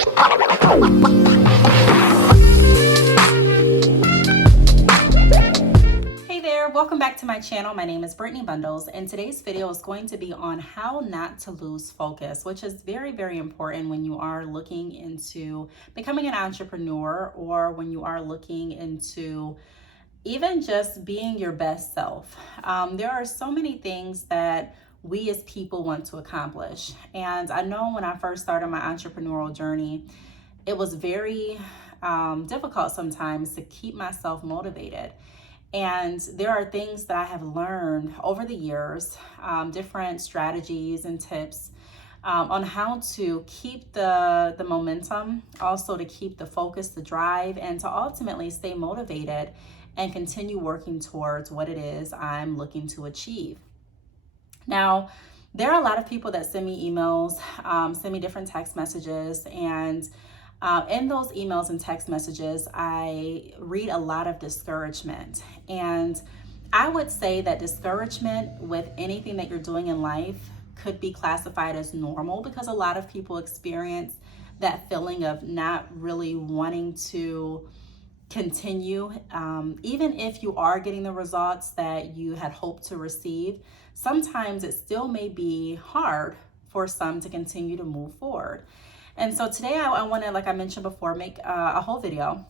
Hey there, welcome back to my channel. My name is Brittney Bundles, and today's video is going to be on how not to lose focus, which is very, very important when you are looking into becoming an entrepreneur, or when you are looking into even just being your best self. There are so many things that we as people want to accomplish. And I know when I first started my entrepreneurial journey, it was very difficult sometimes to keep myself motivated. And there are things that I have learned over the years, different strategies and tips on how to keep the momentum, also to keep the focus, the drive, and to ultimately stay motivated and continue working towards what it is I'm looking to achieve. Now, there are a lot of people that send me emails, send me different text messages, and in those emails and text messages, I read a lot of discouragement. And I would say that discouragement with anything that you're doing in life could be classified as normal, because a lot of people experience that feeling of not really wanting to continue. Even if you are getting the results that you had hoped to receive, sometimes it still may be hard for some to continue to move forward. And so today I want to, like I mentioned before, make a whole video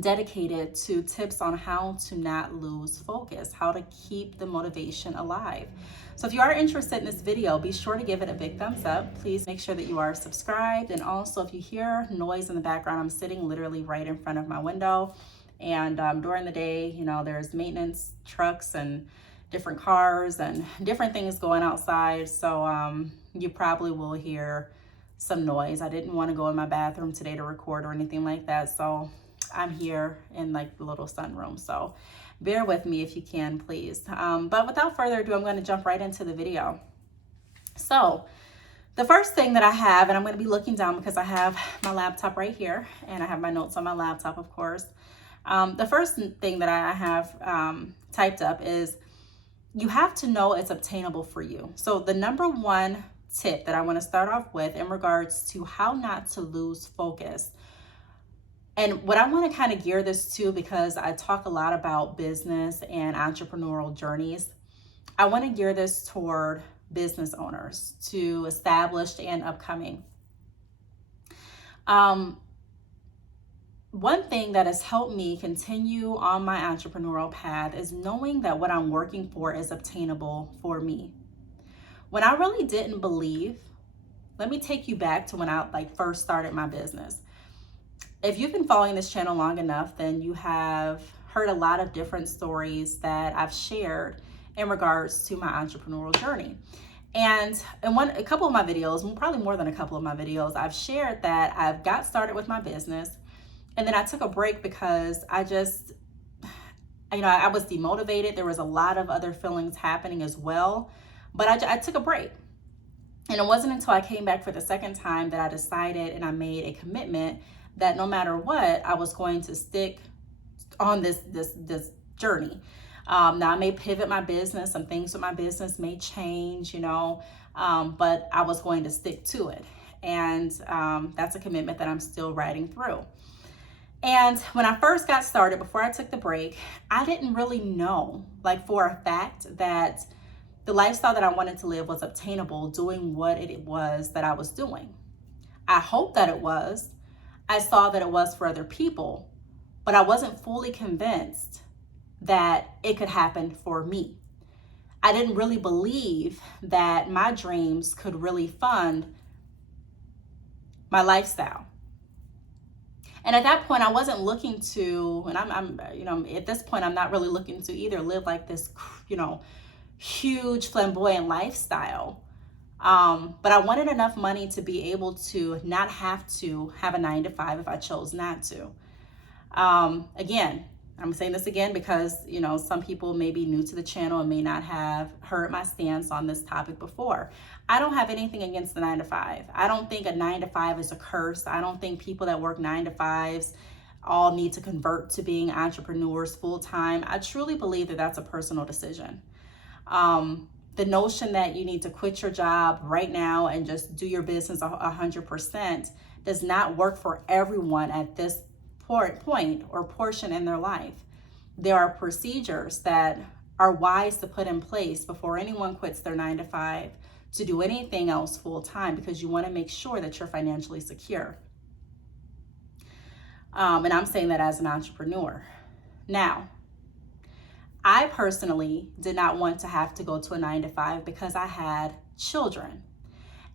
dedicated to tips on how to not lose focus, how to keep the motivation alive. So if you are interested in this video, be sure to give it a big thumbs up. Please make sure that you are subscribed. And also, if you hear noise in the background, I'm sitting literally right in front of my window. And during the day, you know, there's maintenance trucks and different cars and different things going outside. So you probably will hear some noise. I didn't want to go in my bathroom today to record or anything like that. So I'm here in like the little sunroom. So bear with me if you can, please. But without further ado, I'm going to jump right into the video. So the first thing that I have, and I'm going to be looking down because I have my laptop right here and I have my notes on my laptop, of course. The first thing that I have typed up is you have to know it's obtainable for you. So the number one tip that I want to start off with in regards to how not to lose focus, and what I want to kind of gear this to, because I talk a lot about business and entrepreneurial journeys, I want to gear this toward business owners, to established and upcoming. One thing that has helped me continue on my entrepreneurial path is knowing that what I'm working for is obtainable for me. When I really didn't believe, let me take you back to when I first started my business. If you've been following this channel long enough, then you have heard a lot of different stories that I've shared in regards to my entrepreneurial journey. And in a couple of my videos, probably more than a couple of my videos, I've shared that I've got started with my business, and then I took a break because I just, I was demotivated. There was a lot of other feelings happening as well. But I took a break. And it wasn't until I came back for the second time that I decided and I made a commitment that no matter what, I was going to stick on this journey. Now I may pivot my business, some things with my business may change, but I was going to stick to it. And that's a commitment that I'm still riding through. And when I first got started, before I took the break, I didn't really know, for a fact, that the lifestyle that I wanted to live was obtainable doing what it was that I was doing. I hoped that it was. I saw that it was for other people, but I wasn't fully convinced that it could happen for me. I didn't really believe that my dreams could really fund my lifestyle. And at that point, I wasn't looking to, and I'm at this point, I'm not really looking to either live like this, huge flamboyant lifestyle. But I wanted enough money to be able to not have to have a 9-to-5 if I chose not to. Again, I'm saying this again because, some people may be new to the channel and may not have heard my stance on this topic before. I don't have anything against the 9-to-5. I don't think a 9-to-5 is a curse. I don't think people that work 9-to-5s all need to convert to being entrepreneurs full time. I truly believe that that's a personal decision. the notion that you need to quit your job right now and just do your business 100% does not work for everyone at this point or portion in their life. There are procedures that are wise to put in place before anyone quits their 9 to 5 to do anything else full time, because you want to make sure that you're financially secure. And I'm saying that as an entrepreneur. Now, I personally did not want to have to go to a 9 to 5 because I had children.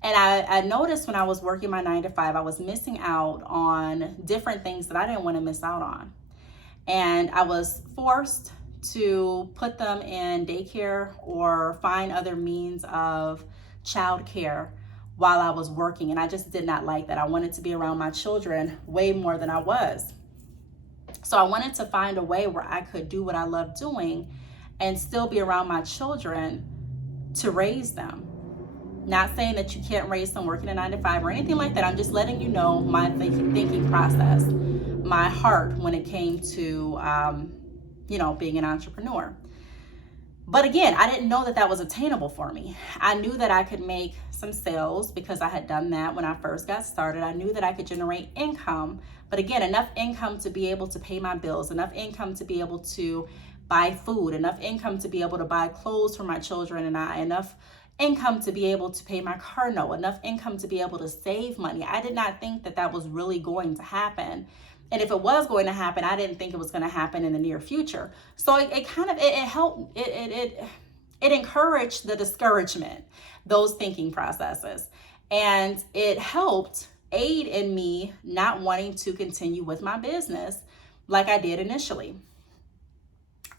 And I noticed when I was working my 9 to 5, I was missing out on different things that I didn't want to miss out on. And I was forced to put them in daycare or find other means of childcare while I was working. And I just did not like that. I wanted to be around my children way more than I was. So I wanted to find a way where I could do what I love doing and still be around my children to raise them. Not saying that you can't raise them working a 9 to 5 or anything like that. I'm just letting you know my thinking process, my heart when it came to, being an entrepreneur. But again, I didn't know that that was attainable for me. I knew that I could make some sales because I had done that when I first got started. I knew that I could generate income, but again, enough income to be able to pay my bills, enough income to be able to buy food, enough income to be able to buy clothes for my children and I, enough income to be able to pay my car note, enough income to be able to save money. I did not think that that was really going to happen. And if it was going to happen, I didn't think it was going to happen in the near future. So it helped, it encouraged the discouragement, those thinking processes. And it helped aid in me not wanting to continue with my business like I did initially.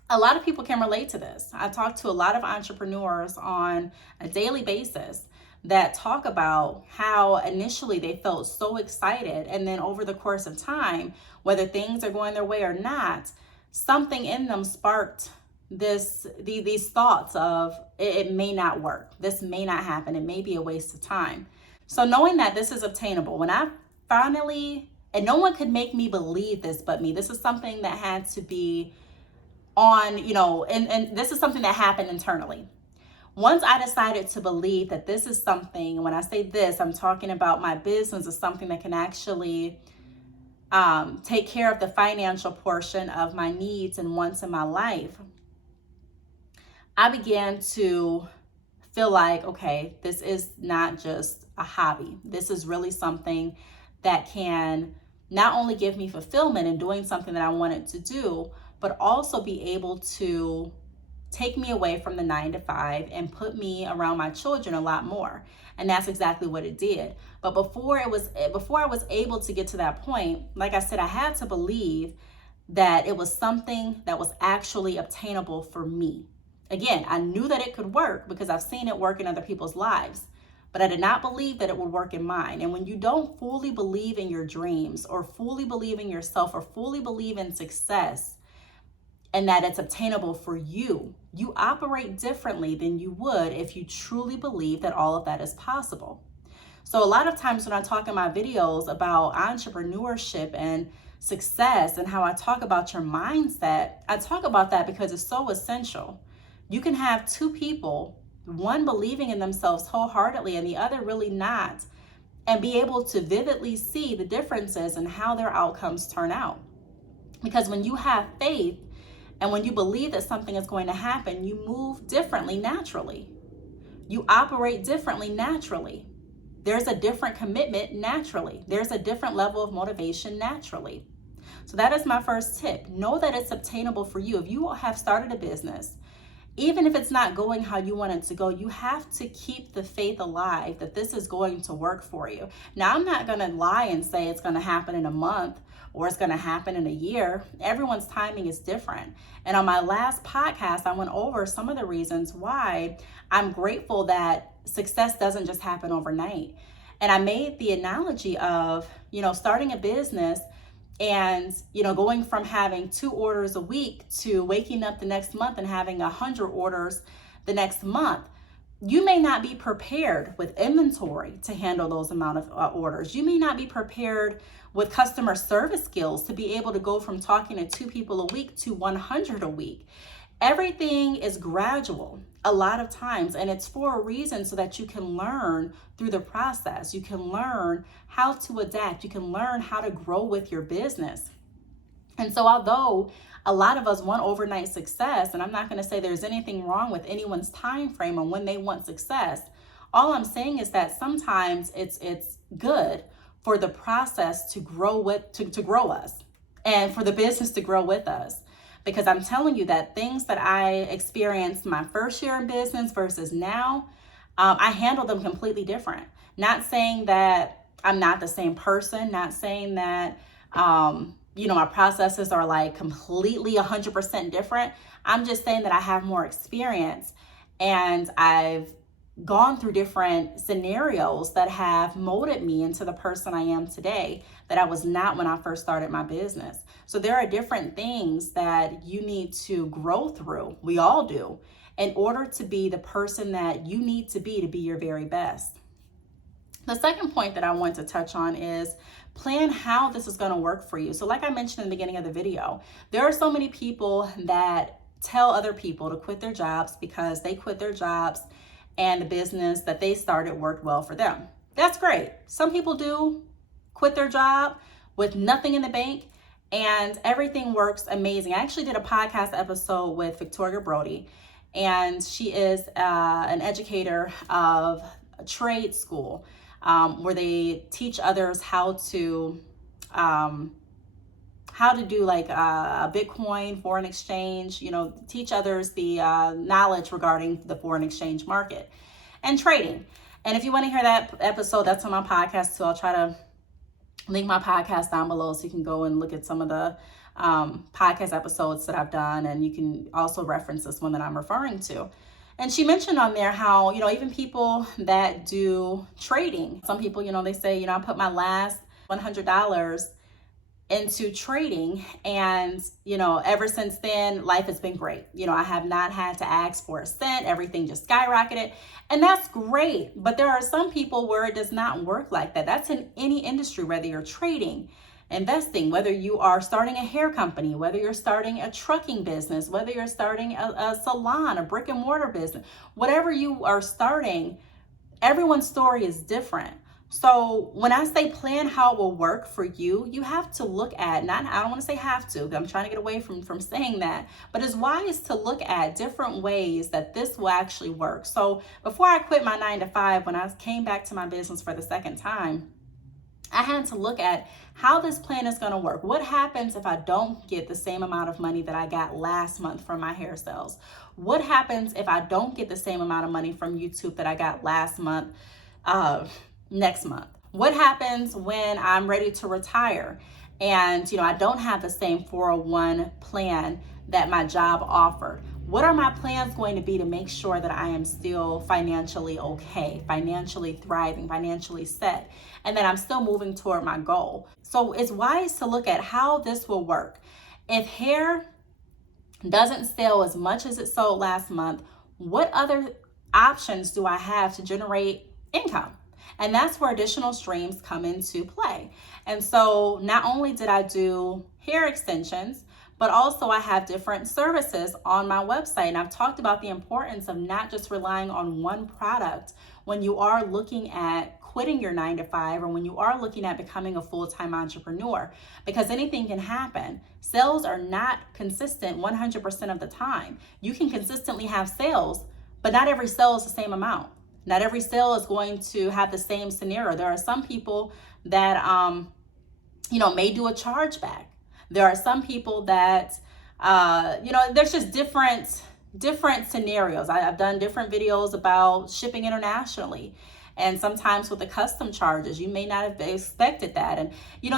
A lot of people can relate to this. I talk to a lot of entrepreneurs on a daily basis that talk about how initially they felt so excited, and then over the course of time, whether things are going their way or not, something in them sparked these thoughts of it may not work, this may not happen, it may be a waste of time. So knowing that this is obtainable, when I finally, and no one could make me believe this but me, this is something that had to be on, and this is something that happened internally. Once I decided to believe that this is something, when I say this, I'm talking about my business is something that can actually take care of the financial portion of my needs and wants in my life, I began to feel like, okay, this is not just a hobby. This is really something that can not only give me fulfillment in doing something that I wanted to do, but also be able to take me away from the 9 to 5 and put me around my children a lot more. And that's exactly what it did. But before I was able to get to that point, like I said, I had to believe that it was something that was actually obtainable for me. Again, I knew that it could work because I've seen it work in other people's lives, but I did not believe that it would work in mine. And when you don't fully believe in your dreams or fully believe in yourself or fully believe in success, and that it's obtainable for you, you operate differently than you would if you truly believe that all of that is possible. So a lot of times when I talk in my videos about entrepreneurship and success and how I talk about your mindset, I talk about that because it's so essential. You can have two people, one believing in themselves wholeheartedly and the other really not, and be able to vividly see the differences in how their outcomes turn out. Because when you have faith, and when you believe that something is going to happen, you move differently naturally. You operate differently naturally. There's a different commitment naturally. There's a different level of motivation naturally. So that is my first tip. Know that it's obtainable for you. If you have started a business, even if it's not going how you want it to go, you have to keep the faith alive that this is going to work for you. Now, I'm not going to lie and say it's going to happen in a month or it's going to happen in a year. Everyone's timing is different. And on my last podcast, I went over some of the reasons why I'm grateful that success doesn't just happen overnight. And I made the analogy of, starting a business and, going from having 2 orders a week to waking up the next month and having 100 orders the next month. You may not be prepared with inventory to handle those amount of orders. You may not be prepared with customer service skills to be able to go from talking to 2 people a week to 100 a week. Everything is gradual a lot of times, and it's for a reason, so that you can learn through the process. You can learn how to adapt. You can learn how to grow with your business. And so although a lot of us want overnight success, and I'm not going to say there's anything wrong with anyone's time frame on when they want success, all I'm saying is that sometimes it's good for the process to grow to grow us, and for the business to grow with us. Because I'm telling you that things that I experienced my first year in business versus now, I handle them completely different. Not saying that I'm not the same person, not saying that, my processes are like completely 100% different. I'm just saying that I have more experience, and I've gone through different scenarios that have molded me into the person I am today that I was not when I first started my business. So there are different things that you need to grow through. We all do, in order to be the person that you need to be your very best. The second point that I want to touch on is plan how this is going to work for you. So like I mentioned in the beginning of the video, there are so many people that tell other people to quit their jobs because they quit their jobs and the business that they started worked well for them. That's great. Some people do quit their job with nothing in the bank and everything works amazing. I actually did a podcast episode with Victoria Brody, and she is an educator of a trade school where they teach others how to do like a Bitcoin, foreign exchange, teach others the knowledge regarding the foreign exchange market and trading. And if you want to hear that episode, that's on my podcast too. I'll try to link my podcast down below so you can go and look at some of the podcast episodes that I've done. And you can also reference this one that I'm referring to. And she mentioned on there how, even people that do trading, some people, they say, I put my last $100 into trading, and ever since then life has been great. I have not had to ask for a cent. Everything just skyrocketed, and that's great. But there are some people where it does not work like that. That's in any industry, whether you're trading, investing, whether you are starting a hair company, whether you're starting a trucking business, whether you're starting a salon, a brick and mortar business, whatever you are starting, everyone's story is different. So when I say plan how it will work for you, you have to look at, I don't want to say have to, I'm trying to get away from saying that, but it's wise to look at different ways that this will actually work. So before I quit my 9-to-5, when I came back to my business for the second time, I had to look at how this plan is going to work. What happens if I don't get the same amount of money that I got last month from my hair sales? What happens if I don't get the same amount of money from YouTube that I got last month, next month? What happens when I'm ready to retire and I don't have the same 401 plan that my job offered? What are my plans going to be to make sure that I am still financially okay, financially thriving, financially set, and that I'm still moving toward my goal? So it's wise to look at how this will work. If hair doesn't sell as much as it sold last month, what other options do I have to generate income? And that's where additional streams come into play. And so not only did I do hair extensions, but also I have different services on my website. And I've talked about the importance of not just relying on one product when you are looking at quitting your 9-to-5 or when you are looking at becoming a full-time entrepreneur, because anything can happen. Sales are not consistent 100% of the time. You can consistently have sales, but not every sale is the same amount. Not every sale is going to have the same scenario. There are some people that, may do a chargeback. There are some people that, there's just different scenarios. I've done different videos about shipping internationally. And sometimes with the custom charges, you may not have expected that. And,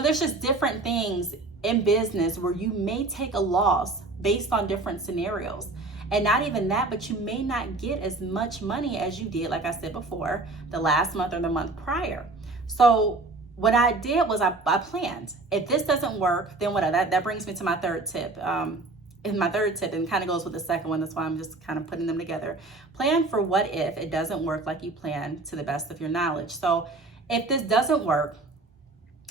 there's just different things in business where you may take a loss based on different scenarios. And not even that, but you may not get as much money as you did, like I said before, the last month or the month prior. So what I did was I planned. If this doesn't work, then what? That brings me to my third tip. And my third tip, and kind of goes with the second one. That's why I'm just kind of putting them together. Plan for what if it doesn't work like you planned to the best of your knowledge. So if this doesn't work,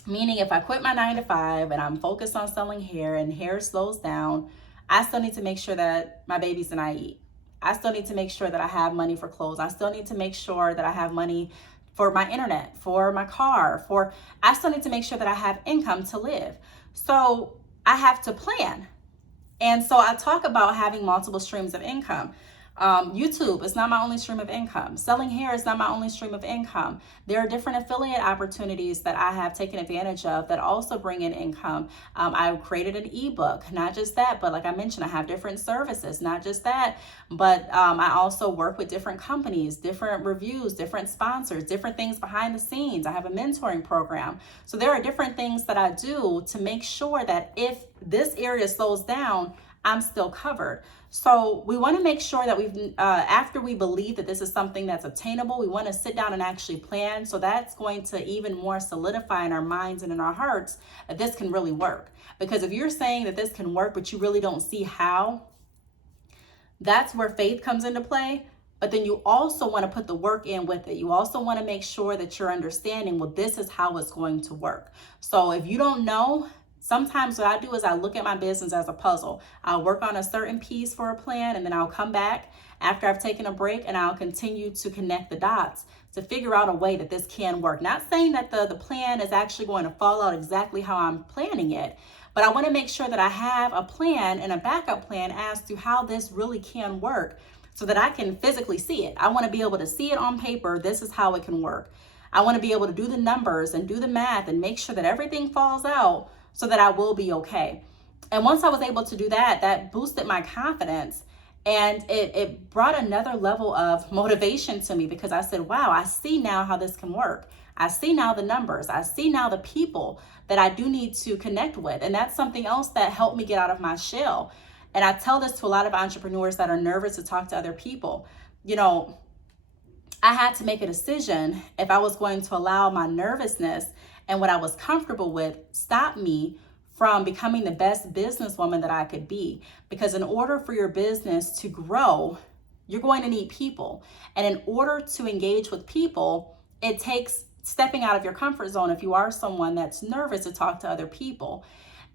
meaning if I quit my 9-to-5 and I'm focused on selling hair and hair slows down, I still need to make sure that my babies and I eat. I still need to make sure that I have money for clothes. I still need to make sure that I have money for my internet, for my car, I still need to make sure that I have income to live. So I have to plan. And so I talk about having multiple streams of income. YouTube is not my only stream of income. Selling hair is not my only stream of income. There are different affiliate opportunities that I have taken advantage of that also bring in income. I created an ebook, not just that, but like I mentioned, I have different services, not just that, but I also work with different companies, different reviews, different sponsors, different things behind the scenes. I have a mentoring program. So there are different things that I do to make sure that if this area slows down, I'm still covered. So we want to make sure that after we believe that this is something that's obtainable, we want to sit down and actually plan. So that's going to even more solidify in our minds and in our hearts that this can really work. Because if you're saying that this can work, but you really don't see how, that's where faith comes into play. But then you also want to put the work in with it. You also want to make sure that you're understanding, well, this is how it's going to work. So if you don't know, sometimes what I do is I look at my business as a puzzle. I'll work on a certain piece for a plan, and then I'll come back after I've taken a break and I'll continue to connect the dots to figure out a way that this can work. Not saying that the plan is actually going to fall out exactly how I'm planning it, but I want to make sure that I have a plan and a backup plan as to how this really can work so that I can physically see it. I want to be able to see it on paper. This is how it can work. I want to be able to do the numbers and do the math and make sure that everything falls out so that I will be okay. And once I was able to do that, that boosted my confidence, and it brought another level of motivation to me, because I said, wow, I see now how this can work. I see now the numbers. I see now the people that I do need to connect with. And that's something else that helped me get out of my shell. And I tell this to a lot of entrepreneurs that are nervous to talk to other people. You know, I had to make a decision if I was going to allow my nervousness and what I was comfortable with stop me from becoming the best businesswoman that I could be. Because in order for your business to grow, you're going to need people. And in order to engage with people, it takes stepping out of your comfort zone if you are someone that's nervous to talk to other people.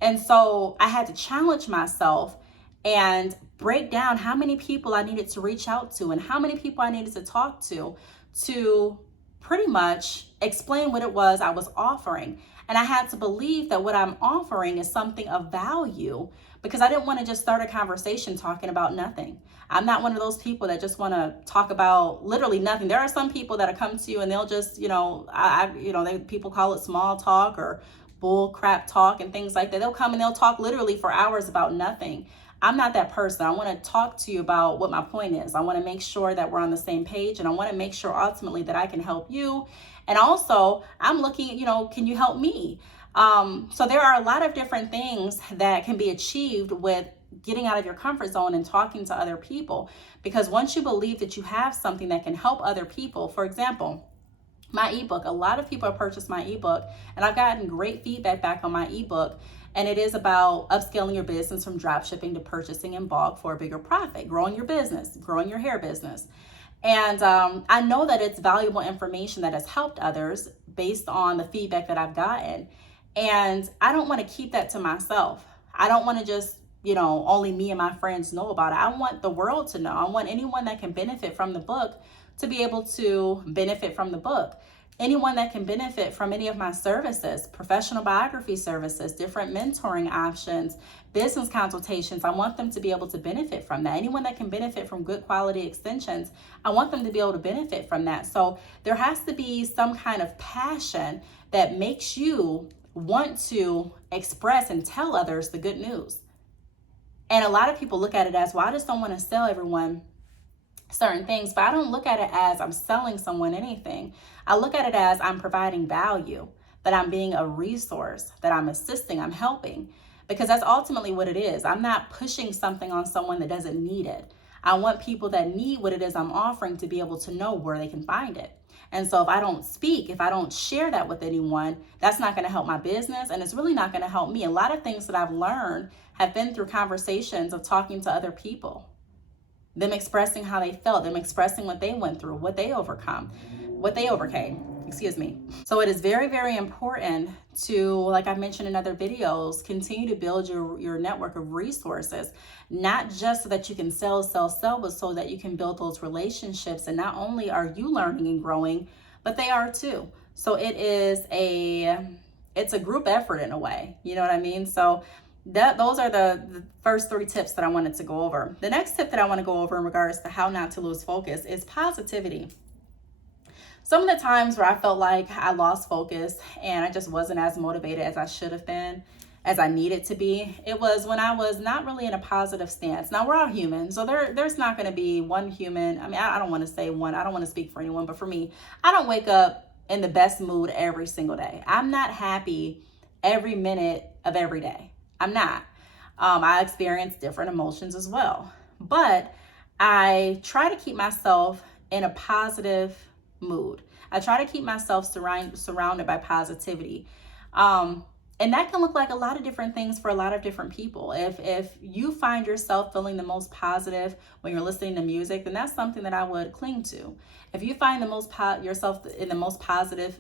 And so I had to challenge myself and break down how many people I needed to reach out to and how many people I needed to talk to pretty much explain what it was I was offering. And I had to believe that what I'm offering is something of value, because I didn't want to just start a conversation talking about nothing. I'm not one of those people that just want to talk about literally nothing. There are some people that come to you and they'll just, people call it small talk or bull crap talk and things like that. They'll come and they'll talk literally for hours about nothing. I'm not that person. I want to talk to you about what my point is. I want to make sure that we're on the same page, and I want to make sure ultimately that I can help you. And also I'm looking, can you help me? So there are a lot of different things that can be achieved with getting out of your comfort zone and talking to other people. Because once you believe that you have something that can help other people, for example, my ebook, a lot of people have purchased my ebook, and I've gotten great feedback back on my ebook. And it is about upscaling your business from drop shipping to purchasing in bulk for a bigger profit, growing your business, growing your hair business. And I know that it's valuable information that has helped others based on the feedback that I've gotten. And I don't want to keep that to myself. I don't want to just, only me and my friends know about it. I want the world to know. I want anyone that can benefit from the book to be able to benefit from the book. Anyone that can benefit from any of my services, professional biography services, different mentoring options, business consultations, I want them to be able to benefit from that. Anyone that can benefit from good quality extensions, I want them to be able to benefit from that. So there has to be some kind of passion that makes you want to express and tell others the good news. And a lot of people look at it as, well, I just don't want to sell everyone certain things, but I don't look at it as I'm selling someone anything. I look at it as I'm providing value, that I'm being a resource, that I'm assisting, I'm helping, because that's ultimately what it is. I'm not pushing something on someone that doesn't need it. I want people that need what it is I'm offering to be able to know where they can find it. And so if I don't speak, if I don't share that with anyone, that's not going to help my business, and it's really not going to help me. A lot of things that I've learned have been through conversations of talking to other people. Them expressing how they felt, them expressing what they went through, what they overcame. Excuse me. So it is very, very important to, like I mentioned in other videos, continue to build your network of resources, not just so that you can sell, but so that you can build those relationships. And not only are you learning and growing, but they are too. So it's a group effort in a way, you know what I mean? So those are the first 3 tips that I wanted to go over. The next tip that I want to go over in regards to how not to lose focus is positivity. Some of the times where I felt like I lost focus and I just wasn't as motivated as I should have been, as I needed to be, it was when I was not really in a positive stance. Now, we're all human, so there's not going to be one human. I mean, I don't want to say one. I don't want to speak for anyone, but for me, I don't wake up in the best mood every single day. I'm not happy every minute of every day. I'm not. I experience different emotions as well, but I try to keep myself in a positive mood. I try to keep myself surrounded by positivity. And that can look like a lot of different things for a lot of different people. If you find yourself feeling the most positive when you're listening to music, then that's something that I would cling to. If you find yourself in the most positive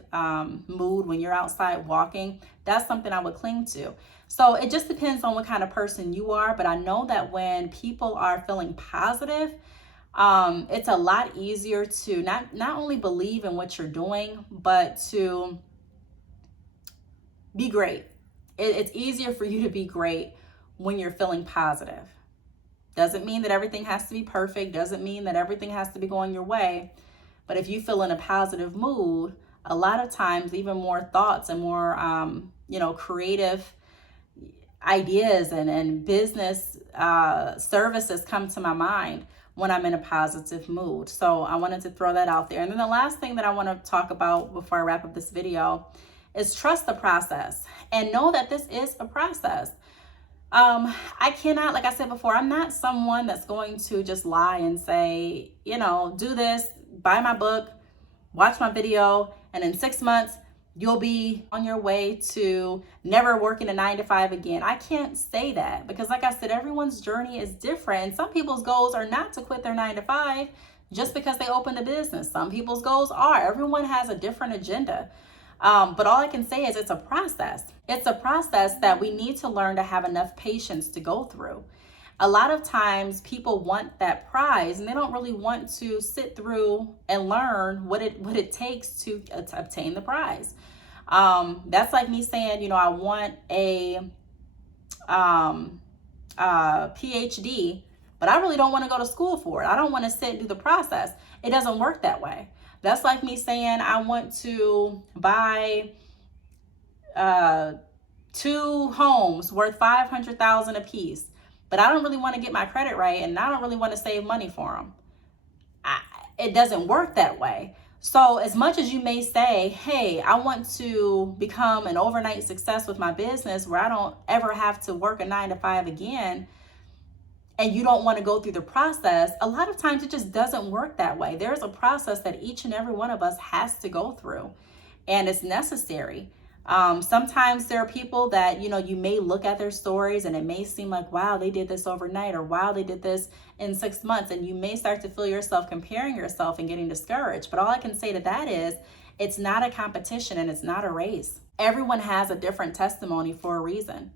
mood when you're outside walking, that's something I would cling to. So it just depends on what kind of person you are. But I know that when people are feeling positive, it's a lot easier to not only believe in what you're doing, but to be great. It's easier for you to be great when you're feeling positive. Doesn't mean that everything has to be perfect. Doesn't mean that everything has to be going your way. But if you feel in a positive mood, a lot of times even more thoughts and more, creative ideas and business services come to my mind when I'm in a positive mood. So I wanted to throw that out there. And then the last thing that I want to talk about before I wrap up this video is trust the process and know that this is a process. I cannot, like I said before, I'm not someone that's going to just lie and say, do this, buy my book, watch my video, and in 6 months, you'll be on your way to never working a 9-to-5 again. I can't say that because, like I said, everyone's journey is different. And some people's goals are not to quit their 9-to-5 just because they opened a business. Some people's goals are. Everyone has a different agenda. But all I can say is it's a process. It's a process that we need to learn to have enough patience to go through. A lot of times people want that prize and they don't really want to sit through and learn what it takes to obtain the prize. That's like me saying, I want a PhD, but I really don't want to go to school for it. I don't want to sit and do the process. It doesn't work that way. That's like me saying I want to buy 2 homes worth $500,000 a piece, but I don't really want to get my credit right, and I don't really want to save money for them. It doesn't work that way. So as much as you may say, hey, I want to become an overnight success with my business where I don't ever have to work a 9-to-5 again, and you don't want to go through the process, a lot of times it just doesn't work that way. There's a process that each and every one of us has to go through, and it's necessary. Sometimes there are people that, you may look at their stories and it may seem like, wow, they did this overnight, or wow, they did this in 6 months. And you may start to feel yourself comparing yourself and getting discouraged. But all I can say to that is it's not a competition and it's not a race. Everyone has a different testimony for a reason.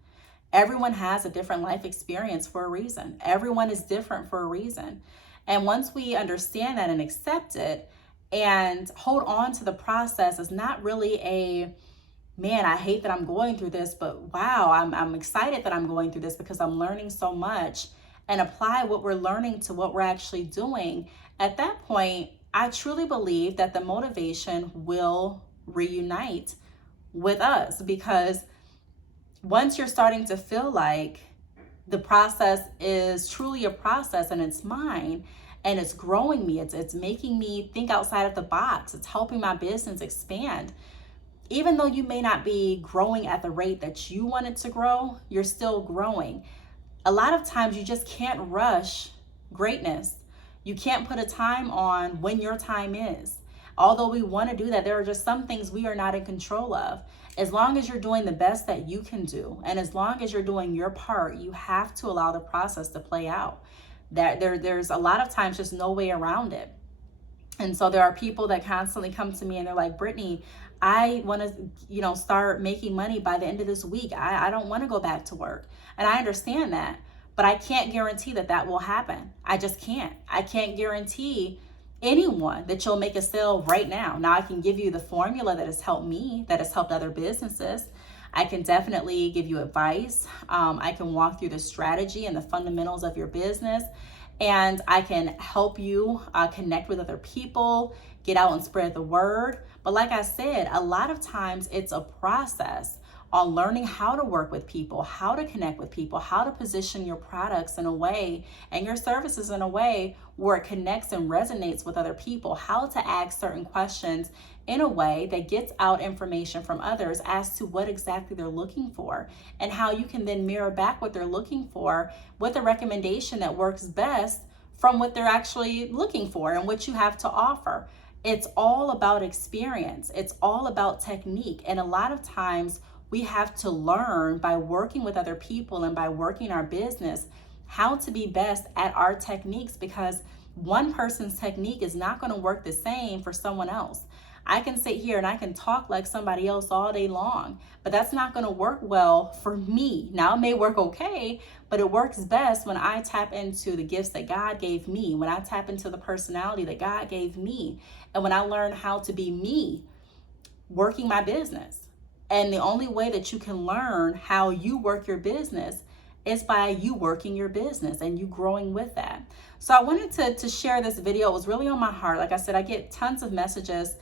Everyone has a different life experience for a reason. Everyone is different for a reason. And once we understand that and accept it and hold on to the process, it's not really a, man, I hate that I'm going through this, but wow, I'm excited that I'm going through this because I'm learning so much, and apply what we're learning to what we're actually doing. At that point, I truly believe that the motivation will reunite with us, because once you're starting to feel like the process is truly a process and it's mine and it's growing me, it's making me think outside of the box, it's helping my business expand. Even though you may not be growing at the rate that you want it to grow, you're still growing. A lot of times you just can't rush greatness. You can't put a time on when your time is. Although we want to do that, there are just some things we are not in control of. As long as you're doing the best that you can do, and as long as you're doing your part, you have to allow the process to play out. There's a lot of times just no way around it. And so there are people that constantly come to me and they're like, Brittney, I want to, start making money by the end of this week. I don't want to go back to work. And I understand that, but I can't guarantee that that will happen. I just can't. I can't guarantee anyone that you'll make a sale right now. Now, I can give you the formula that has helped me, that has helped other businesses. I can definitely give you advice. I can walk through the strategy and the fundamentals of your business. And I can help you connect with other people, get out and spread the word. But like I said, a lot of times it's a process on learning how to work with people, how to connect with people, how to position your products in a way and your services in a way where it connects and resonates with other people, how to ask certain questions in a way that gets out information from others as to what exactly they're looking for, and how you can then mirror back what they're looking for with a recommendation that works best from what they're actually looking for and what you have to offer. It's all about experience. It's all about technique. And a lot of times we have to learn by working with other people and by working our business how to be best at our techniques, because one person's technique is not going to work the same for someone else. I can sit here and I can talk like somebody else all day long, but that's not going to work well for me. Now, it may work okay, but it works best when I tap into the gifts that God gave me, when I tap into the personality that God gave me, and when I learn how to be me working my business. And the only way that you can learn how you work your business is by you working your business and you growing with that. So I wanted to share this video. It was really on my heart. Like I said, I get tons of messages,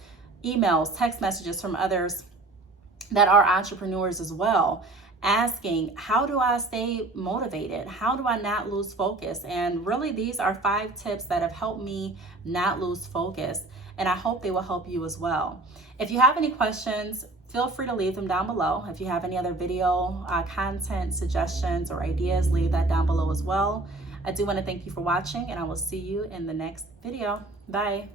emails, text messages from others that are entrepreneurs as well, asking, how do I stay motivated? How do I not lose focus? And really, these are 5 tips that have helped me not lose focus. And I hope they will help you as well. If you have any questions, feel free to leave them down below. If you have any other video content suggestions or ideas, leave that down below as well. I do want to thank you for watching, and I will see you in the next video. Bye.